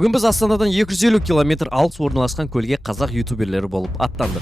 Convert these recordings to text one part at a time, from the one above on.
Бүгін біз Астанадан 250 км алыс орналасқан көлге қазақ ютуберлері болып аттандық.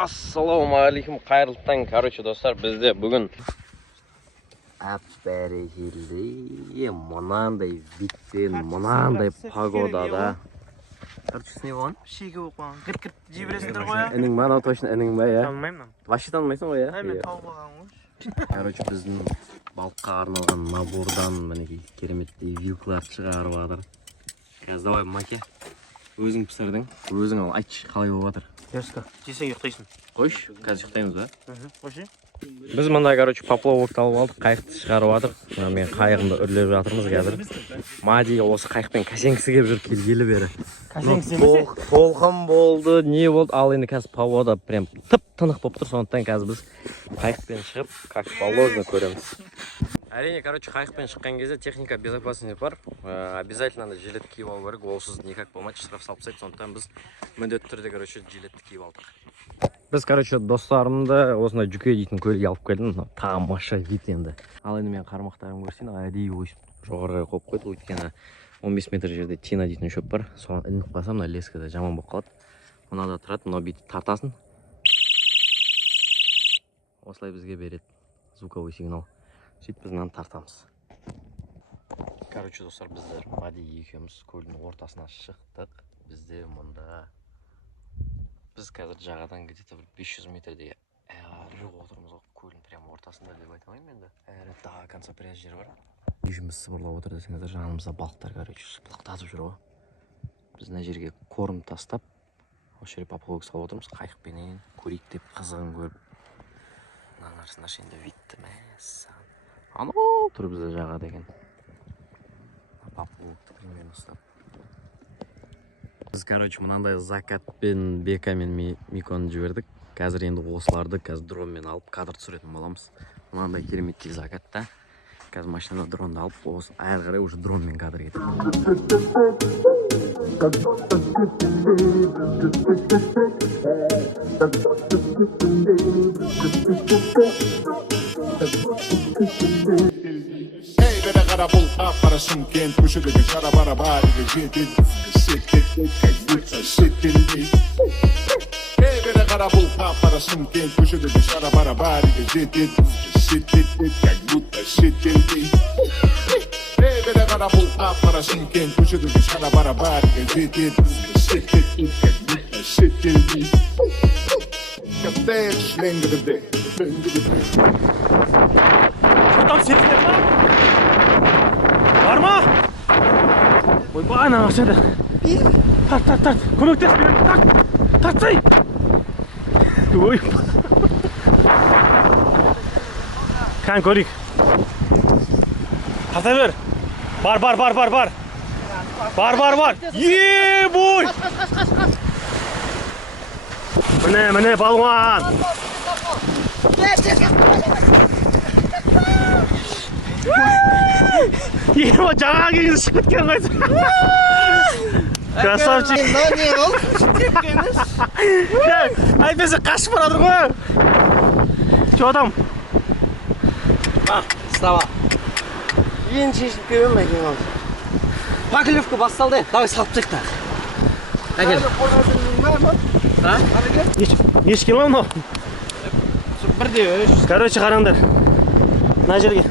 Ассалаумағалейкум, қайырлы таң. Короче, достар, бізде бүгін бәрекелді мынандай видтен, мынандай погодада. Короче, не болған? Шеге болып қалған. Кірт-кірт жей бересіңдер ғой, а? Інің мана точно інің ба, я? Танымаймын. Вообще танымайсың ғой, я? Мен тауып алған ғой. Короче, біздің балыққа арналған набордан мінекей кереметтей вилкаларды шығарып жатыр. Қазір давай, Маке, өзің пісірдің, өзің ал, айтшы, қалай болып жатыр? Яска, жесең ұйықтайсың. Қойш, қазір ұйықтаймыз ба? Қойшы. Біз мында, короче, поплавокты алып алдық, қайықты шығарып жатыр. Мен қайығымды үрлеп жатырмыз қазір. Мади осы қайықпен кәсенгісі келіп жүр келгелі бері. Кәсенгісі емесе? Толқын болды, не болды? Ал енді қазір погода прям тып-тынық болып тұр, сондықтан қазір біз қайықпен шығып, как положено көреміз. Әрине, короче, қайықпен шыққан кезде техника безопасности бар. Обязательно жилет киіп алу керек, олсыз никак болмайды, штраф салып тастайды. Сондықтан біз міндетті түрде, короче, жилетті киіп алдық. Біз, короче, достарымды осындай жүке дейтін көлге алып келдім. Тамаша вид енді. Ал енді мен қармақтарым көрсейін, әдейі өсіп жоғарыға қойып қойды, өйткені 15 метр жерде тина дейтін шөп бар. Соған ілініп қалсам, мына лескада жаман болып қалады. Мынада тұрады, мына бүйтіп тартасын. Осылай бізге береді звуковой сигнал. Сөйтіп біз мынаны тартамыз. Короче, достар, біздер Мади екеуміз көлдің ортасына шықтық. Бізде мұнда біз қазір жағадан где-то 500 метрдегі әрі отырмыз ғой, көлдің прямо ортасында деп айтамаймын енді. Әрі до конца біраз жер бар. Үйіміз сыбырлап отыр десеңіздер, жанымызда балықтар, короче, шыпылықтатып жүр ғой. Біз мына жерге корм тастап, осы жерге поплавок салып отырмыз, қайықпенен көрейік деп қызығын көріп. Мына нарсынаш енді витті мәссаған. Анау тұр бізде жағада екен. Поплавокты примерно ұстап. Біз, короче, мынандай Закатпен, Бекамен Миконы жібердік. Қазір енді осыларды дронмен алып кадр түсіретін боламыз. Мынандай кереметтей Закатта. Қазір машинада дронды алып, осы аяр қарай уже дронмен кадр кетеді. Бері қара бұл қап-қара Шымкент көшедегі шара-бара барығы жетеді шеттелдей. Бері қара бұл қап-қара Шымкент көшедегі шара-бара барығы жетеді как будто шеттелдей. Бері қара бұл қап-қара Шымкент көшедегі шара-бара барығы жетеді как будто шеттелдей. Каптер шленгірді. Там сетілер ма? Бар ма? Ойбай, ана ақшада. Тарт. Көмектес берем. Тартсай. Ой. Қан көрейік. Тарта бер. Бар. Бар. Ебой. Міне, балуан. Ема, жаңа келгенде шығып кеткен қайсы. Красавчик. Не ол? Тепкеніз. Айтпесе қашып барадыр ғой. Че адам? Става. Енді шешіп көмем әкең ол. Поклевка басталды. Давай салып тек та. Әкел. Не ішкен ау? Бірде өш. Короче, қараңдар. Мына жерге.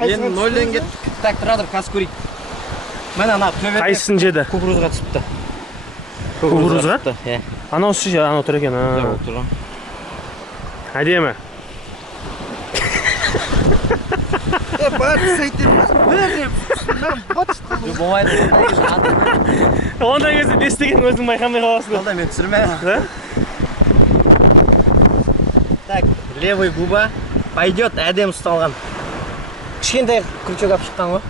Енді нөлден кеттік. Так, тұрадыр, қас көрейік. Мен ана төбетек. Қайсысын жеді? Кукурузға түсіпті. Кукурузға? Е. Анау ше, анау тұр екен. Тұрған. Әдемі. Бәт сейтеміз. Болмайды. Ондай кезде не істеген өзің байқамай қаласың. Онда мен түсірме. Так, левый губа пойдет, әдем ұсталған. Кішкентай крючок алып шыққан ғой.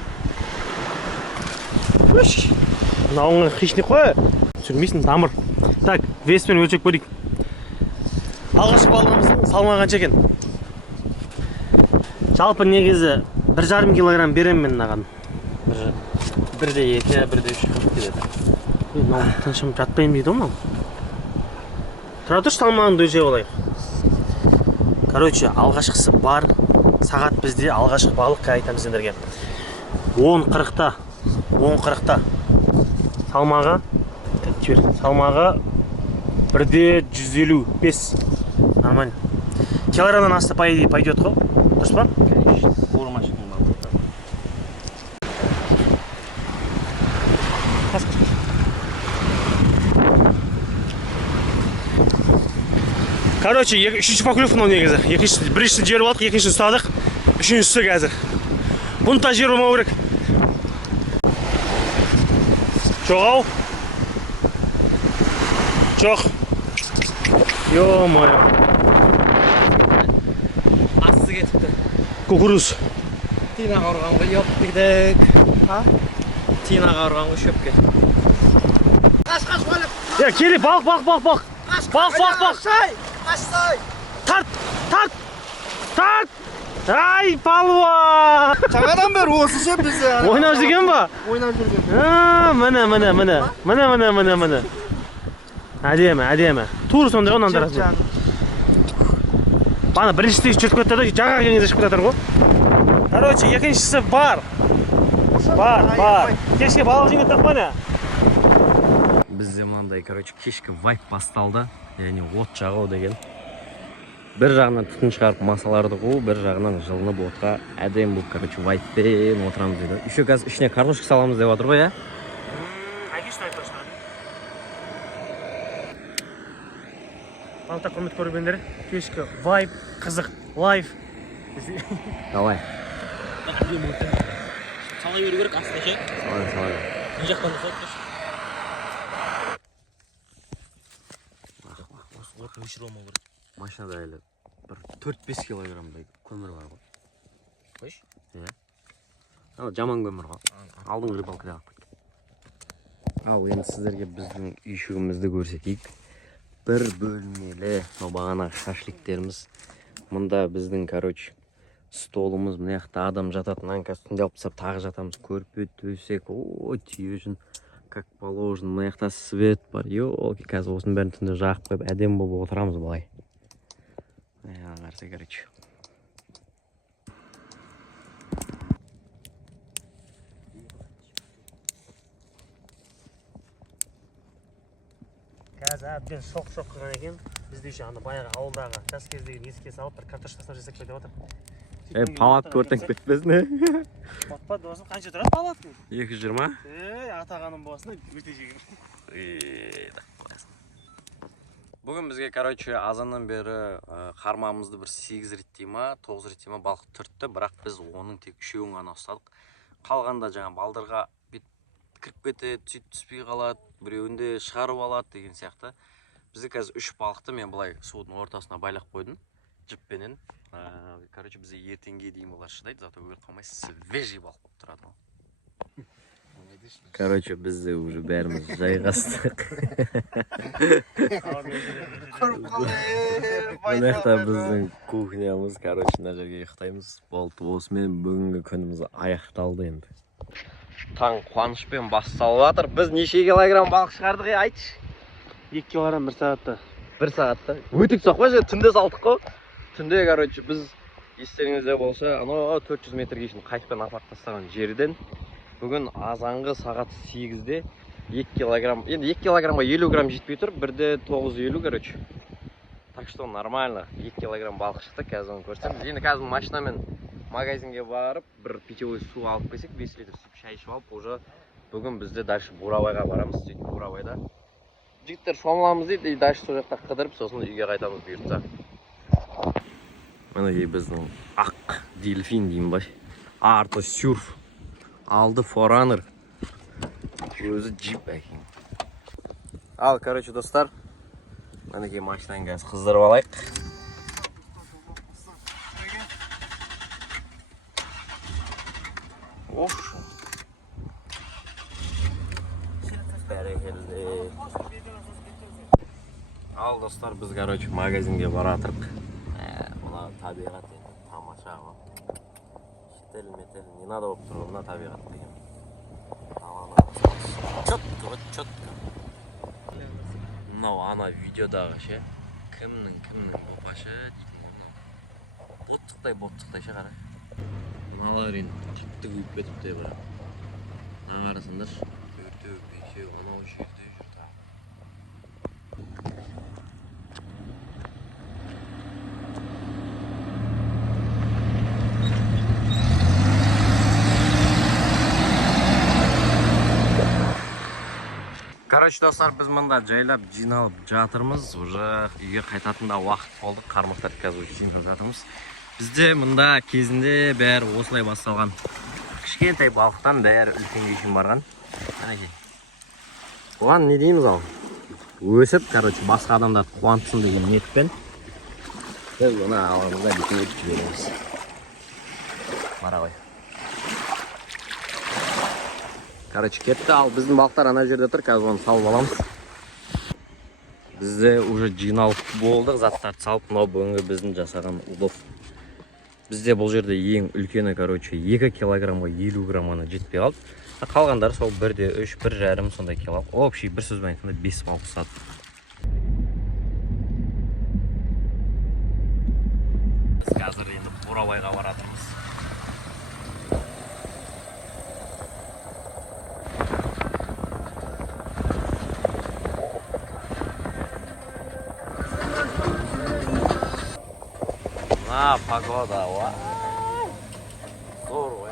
Үш. Мынауыңа хищник қой. Түсірмейсің, тамыр. Так, веспен өлшеп көрейік. Алғашқы балығымыздың салмағы қанша екен? Жалпы негізі 1,5 килограмм беремін мен мынаған. 1-2, 1-3 келеді. Мынау тыншым жатпайын дейді ғой мынау. Тұра тұршы салмағыңды өлшеп алайық. Короче, алғашқысы бар. Сағат бізде алғашқы балық айтамыз сендерге. 10.40-та. 10.40-та. Салмағы 1,155. Нормально. Килограммнан асты пойдет ғой. Дұрыс па? Конечно, формашының балы. Короче, үшінші поклевка мынау негізі. Біріншісін жіберіп алдық, екіншісін ұстадық. Үшіншісі қазір. Бұны да жіберіп алмау керек. Жоқ ау. Жоқ. Ё-моё. Асты кетіпті. Кукуруз. Тинаға ұрғанға йоп дедік. Тинаға ұрғанға шөпке. Қаш, бөліп. Келе, балық. Балық. Қашсай. Тарт. Ай, палуа. Жаңадан бері осы ше бізде. Ойнап жүрген ба? Ойнап жүрген. Міне. Әдемі. Тур сондай онан дарасын. Бана біріншісі жүріп кетті да, жаға кеңіз ішіп кетатыр ғой. Короче, екіншісі бар. Кешке балық жеңет тақпаны. Бізде мынандай, кешкі вайп басталды. Яғни от жағу деген. Бір жағынан түтін шығарып масаларды қуу, бір жағынан жылынып отқа әдем болып, вайппен отырамыз дейді. Еще қазір ішіне картошка саламыз деп отыр ғой, иә? Балта құрмет көргендер, кешкі вайп, қызық, лайф. Давай. Салай беру керек астына ше. Салай. Мына жақтан да салып осы отты өшіріп алмау керек. Машинада әлі бір 4-5 килограммдай көмір бар ғой. Қойш? Иә. Жаман көмір ғой. Алдың рыбалкада алып кеткен. Ал енді сіздерге біздің үйшігімізді көрсетейік. Бір бөлмелі бағанағы шашликтеріміз. Мұнда біздің, столымыз, мына жақта адам жататын, нанка үстінде алып тастап тағы жатамыз. Көрпе, төсек, түйе жүн, как положено. Мына жақта свет бар. Қазір осының бәрін түнде жағып қойып, әдем болып отырамыз былай. Қарсы, Қазір әбден шоқ қылған екен. Бізде еще баяғы ауылдағы жас кездегі еске салып, бір картошкасына жасап кетіп отыр. Палатка өртеніп кетпесін, Батпа досым, қанша тұрады палаткың? 220. Атағаным боласына өте жеген. Бүгін бізге, азаннан бері қармамызды бір 8 рет дейма, 9 рет дейма балық түртті, бірақ біз оның тек 3-еуін ғана ұстадық. Қалғанда жаңа балдырға кіріп кетеді, сөйтіп түспей қалады, біреуінде шығарып алады деген сияқты. Бізде қазір 3 балықты мен бұлай судың ортасына байлап қойдым, жіппенен. Бізде ертеңге дейін олар шыдайды, зато өліп қалмай свежий балық болып тұрады. Бізде уже бәріміз жайғастық. Мына жақта біздің кухнямыз, мына жерге ұйықтаймыз. Болды, осымен бүгінгі күніміз аяқталды енді. Таң қуанышпен басталып жатыр. Біз неше килограмм балық шығардық, айтшы? 2 килограмм 1 сағатта. 1 сағатта? Өтік соқпай же, түнде салдық қой. Түнде, біз естеріңізде болса, 400 метрге шейін қайтпен апарып тастаған жерден бүгін азанғы сағат 8-де 2 килограмм, енді 2 килограммға 50 грамм жетпей тұр, бірде 950, Так что нормально, 2 килограмм балық шықты, қазір оны көрсетеміз. Енді қазір машинамен магазинге барып, бір питьевой су алып келсек, 5 литр сүп шай ішіп алып, уже бүгін бізде дальше Бурабайға барамыз, сөйтіп Бурабайда. Жігіттер шомыламыз дейді, и дальше сол жақта қыдырып, сосын үйге қайтамыз бұйыртса. Мінекей біздің ақ дельфин деймін бай. Арты сюрф. Алды форанер. Өзі джип әкең. Ал, достар. Мінекей машинаны қазір қыздырып алайық. Ош. Бәрекелді. Ал достар, біз короче магазинге баратырық. Мына табиғат енді тамаша ғой. Шетел метел не надо болып тұр, мына табиғат деген. Чотко. Мынау ана видеодағы ше. Кімнің опашы дейтін ғой. Боттықтай ше қара. Мыналар енді тіпті күйіп кетіпті бірақ. Мына қарасыңдар. Төртеу, бесеу, анау жерде жүр тағы. Короче, достар, біз мында жайлап жиналып жатырмыз. Уже үйге қайтатында уақыт болды. Қармақтар қазір жинап жатырмыз. Бізде мында кезінде бәрі осылай басталған. Кішкентай балықтан бәрі үлкенге шейін барған. Әнекей. Оған не дейміз ал? Өсіп, короче, басқа адамдар қуантсын деген ниетпен біз оны алғымызда бітіп өтіп жібереміз. Бара ғой. Короче, кетті, ал біздің балықтар ана жерде тұр, қазір оны салып аламыз. Бізде уже жиналып болдық, заттарды салып, мынау бүгінгі біздің жасаған улов. Бізде бұл жерде ең үлкені, короче, 2 килограммға 50 грамманы жетпей қалды. Қалғандар сол 1-де 3, 1,5 сондай кило. Общий бір сөзбен айтқанда 5 балық ұстады. Біз қазір енді Бурабайға баратырмыз. На, погода, ва. Здорово.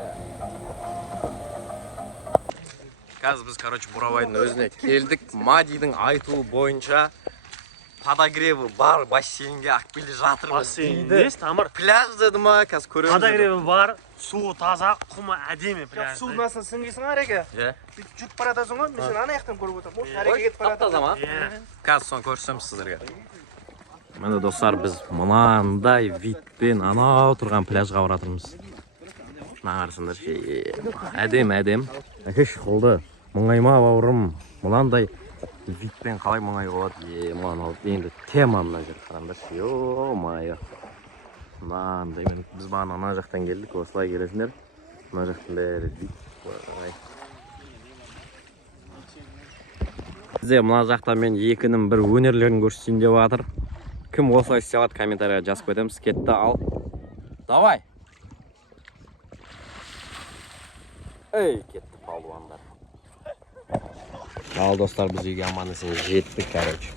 Қазір біз, короче, Бурабайдың өзіне келдік. Мадидің айтуы бойынша подогреві бар бассейнге акпелі жатырмыз. Бассейн емес, Тамыр. Пляж деді ма, қазір көреміз. Подогреві бар, суы таза, құмы әдемі пляж. Судың астына сіңгейсің әреке. Жүріп баратасың ғой, мен сен ана яқтан көріп отырмын. Әреке кетіп баратасың. Қазір соны көрсеміз сіздерге. Міне достар, біз мынандай видпен анау тұрған пляжға баратырмыз. Нағарсыңдар ше, әдем. Әкеш қолды, мұңайма бауырым, мынандай видпен қалай мұңай болады. Мынау енді тема мына жер қараңдар ше, о-майя. Мынандай, біз бағана ана жақтан келдік, осылай келесіңдер. Мына жақтан бәрі вид. Бізде мына жақта мен екінің бір өнерлерін көрсетейін деп жатыр. Кім осылай істей алады, комментарияға жазып кетеміз. Кетті, ал. Давай. Ей, кетті палуандар. Ал достар, біз үйге аман-есен жеттік, короче.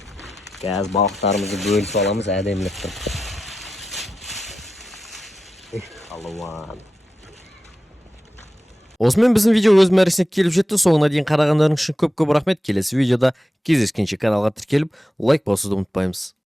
Қазір балықтарымызды бөлісіп аламыз, әдемілеп тұрып. Палуан. Осымен біздің видео өз мәресіне келіп жетті. Соңына дейін қарағандарың үшін көп рахмет. Келесі видеода кездескенше каналға тіркеліп, лайк басуды ұмытпаймыз.